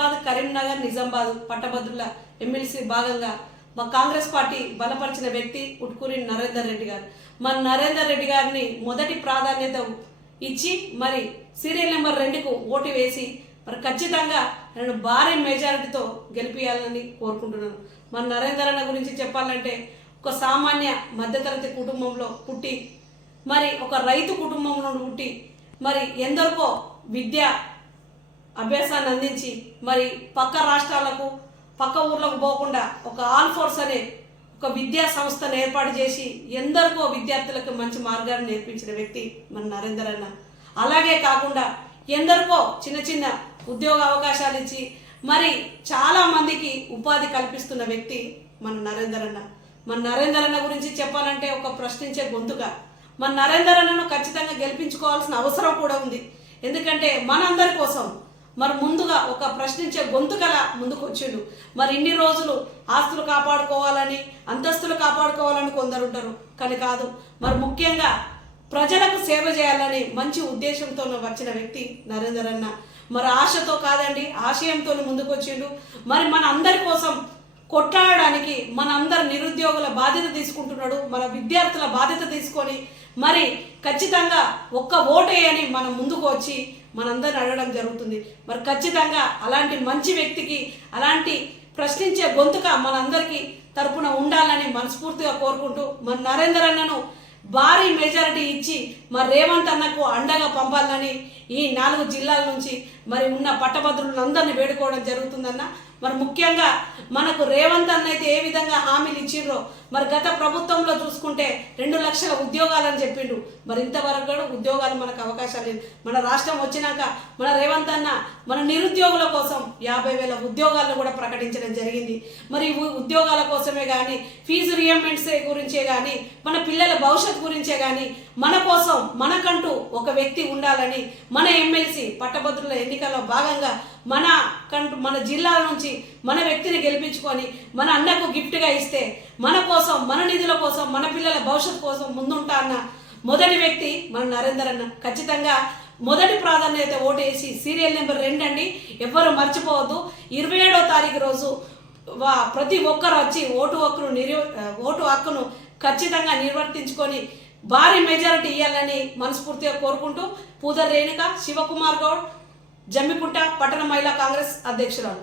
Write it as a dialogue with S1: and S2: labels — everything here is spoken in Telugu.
S1: బాబు కరీంనగర్ నిజామాబాద్ పట్టభద్రుల ఎమ్మెల్సీ భాగంగా మా కాంగ్రెస్ పార్టీ బలపరిచిన వ్యక్తి ఉట్కూరి నరేందర్ రెడ్డి గారు. మా నరేందర్ రెడ్డి గారిని మొదటి ప్రాధాన్యత ఇచ్చి మరి సీరియల్ నెంబర్ రెండుకు ఓటు వేసి మరి ఖచ్చితంగా నేను భారీ మెజారిటీతో గెలిపియాలని కోరుకుంటున్నాను. మన నరేందర్ అన్న గురించి చెప్పాలంటే ఒక సామాన్య మధ్యతరగతి కుటుంబంలో పుట్టి మరి ఒక రైతు కుటుంబంలో పుట్టి మరి ఎందరికో విద్య అభ్యాసాన్ని అందించి మరి పక్క రాష్ట్రాలకు పక్క ఊర్లకు పోకుండా ఒక ఆల్ ఫోర్స్ అనే ఒక విద్యా సంస్థను ఏర్పాటు చేసి ఎందరికో విద్యార్థులకు మంచి మార్గాన్ని నేర్పించిన వ్యక్తి మన నరేందర్ అన్న. అలాగే కాకుండా ఎందరికో చిన్న చిన్న ఉద్యోగ అవకాశాలు ఇచ్చి మరి చాలా మందికి ఉపాధి కల్పిస్తున్న వ్యక్తి మన నరేందర్ అన్న. మన నరేందర్ అన్న గురించి చెప్పాలంటే ఒక ప్రశ్నించే గొంతుగా మన నరేందర్ అన్నను ఖచ్చితంగా గెలిపించుకోవాల్సిన అవసరం కూడా ఉంది. ఎందుకంటే మనందరి కోసం మరి ముందుగా ఒక ప్రశ్నించే గొంతుకల ముందుకు వచ్చిండు. మరి ఇన్ని రోజులు ఆస్తులు కాపాడుకోవాలని అంతస్తులు కాపాడుకోవాలని కొందరు ఉంటారు. కానీ కాదు మరి ముఖ్యంగా ప్రజలకు సేవ చేయాలని మంచి ఉద్దేశంతో వచ్చిన వ్యక్తి నరేందర్ అన్న. మరి ఆశతో కాదండి ఆశయంతో ముందుకు వచ్చిండు. మరి మన అందరి కోసం కొట్లాడడానికి మన అందరు నిరుద్యోగుల బాధ్యత తీసుకుంటున్నాడు. మన విద్యార్థుల బాధ్యత తీసుకొని మరి ఖచ్చితంగా ఒక్క ఓటేయని మనం ముందుకు వచ్చి మనందరిని అడగడం జరుగుతుంది. మరి ఖచ్చితంగా అలాంటి మంచి వ్యక్తికి అలాంటి ప్రశ్నించే గొంతుక మనందరికీ తరపున ఉండాలని మనస్ఫూర్తిగా కోరుకుంటూ మన నరేందర్ అన్నను భారీ మెజారిటీ ఇచ్చి మరి రేవంత్ అన్నకు అండగా పంపాలని ఈ నాలుగు జిల్లాల నుంచి మరి ఉన్న పట్టభద్రులందరినీ వేడుకోవడం జరుగుతుందన్న మరి ముఖ్యంగా మనకు రేవంత్ అన్న అయితే ఏ విధంగా హామీలు ఇచ్చిర్రో మరి గత ప్రభుత్వంలో చూసుకుంటే రెండు లక్షల ఉద్యోగాలని చెప్పిండు. మరి ఇంతవరకు కూడా ఉద్యోగాలు మనకు అవకాశాలు లేవు. మన రాష్ట్రం వచ్చినాక మన రేవంత్ అన్న మన నిరుద్యోగుల కోసం యాభై వేల ఉద్యోగాలను కూడా ప్రకటించడం జరిగింది. మరి ఉద్యోగాల కోసమే కానీ ఫీజు రియంబెంట్స్ గురించే కానీ మన పిల్లల భవిష్యత్ గురించే కానీ మన కోసం మనకంటూ ఒక వ్యక్తి ఉండాలని మన ఎమ్మెల్సీ పట్టభద్రుల ఎన్నికల్లో భాగంగా మన కంటూ మన జిల్లాల నుంచి మన వ్యక్తిని గెలిపించుకొని మన అన్నకు గిఫ్ట్గా ఇస్తే మన కోసం మన నిధుల కోసం మన పిల్లల భవిష్యత్ కోసం ముందుంటా అన్న మొదటి వ్యక్తి మన నరేందర్ అన్న. ఖచ్చితంగా మొదటి ప్రాధాన్యత ఓటేసి సీరియల్ నెంబర్ రెండు అండి. ఎవ్వరూ మర్చిపోవద్దు. ఇరవై ఏడో తారీఖు రోజు వా- ప్రతి ఒక్కరు వచ్చి ఓటు హక్కును నిర్వ ఓటు హక్కును ఖచ్చితంగా నిర్వర్తించుకొని భారీ మెజారిటీ ఇవ్వాలని మనస్ఫూర్తిగా కోరుకుంటూ పూదర్ రేణుక శివకుమార్ గౌడ్ జమ్మిపుట్ట పట్టణ మహిళా కాంగ్రెస్ అధ్యక్షురాలు.